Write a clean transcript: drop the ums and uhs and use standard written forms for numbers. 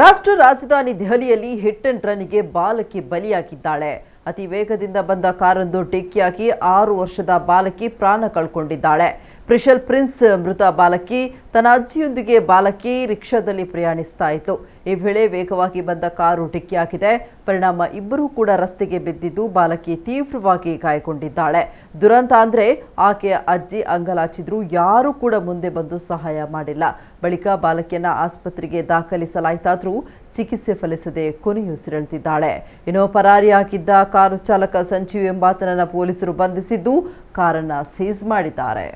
ರಾಷ್ಟ್ರ ರಾಜಧಾನಿ ದೆಹಲಿಯಲ್ಲಿ ಹಿಟ್ ಅಂಡ್ ರನ್ಗೆ ಬಾಲಕಿ ಬಲಿಯಾಗಿದ್ದಾಳೆ. ಅತಿ ವೇಗದಿಂದ ಬಂದ ಕಾರೊಂದು ಡಿಕ್ಕಿಯಾಗಿ 6 ವರ್ಷದ ಬಾಲಕಿ ಪ್ರಾಣ ಕಳ್ಕೊಂಡಿದ್ದಾಳೆ. ಪ್ರಿಷಲ್ ಪ್ರಿನ್ಸ್ ಮೃತ ಬಾಲಕಿ ತನ್ನ ಅಜ್ಜಿಯೊಂದಿಗೆ ಬಾಲಕಿ ರಿಕ್ಷಾದಲ್ಲಿ ಪ್ರಯಾಣಿಸ್ತಾ ಇತ್ತು. ಈ ವೇಳೆ ವೇಗವಾಗಿ ಬಂದ ಕಾರು ಡಿಕ್ಕಿಯಾಗಿದೆ. ಪರಿಣಾಮ ಇಬ್ಬರೂ ಕೂಡ ರಸ್ತೆಗೆ ಬಿದ್ದಿದ್ದು ಬಾಲಕಿ ತೀವ್ರವಾಗಿ ಗಾಯಗೊಂಡಿದ್ದಾಳೆ. ದುರಂತ ಅಂದ್ರೆ ಆಕೆಯ ಅಜ್ಜಿ ಅಂಗಲಾಚಿದ್ರು, ಯಾರೂ ಕೂಡ ಮುಂದೆ ಬಂದು ಸಹಾಯ ಮಾಡಿಲ್ಲ. ಬಳಿಕ ಬಾಲಕಿಯನ್ನ ಆಸ್ಪತ್ರೆಗೆ ದಾಖಲಿಸಲಾಯಿತಾದ್ರೂ ಚಿಕಿತ್ಸೆ ಫಲಿಸದೆ ಕೊನೆಯುಸಿರೆಳೆದಿದ್ದಾಳೆ. ಇನ್ನು ಪರಾರಿಯಾಗಿದ್ದ ಕಾರು ಚಾಲಕ ಸಂಜೀವ್ ಎಂಬಾತನನ್ನ ಪೊಲೀಸರು ಬಂಧಿಸಿದ್ದು ಕಾರನ್ನ ಸೀಸ್ ಮಾಡಿದ್ದಾರೆ.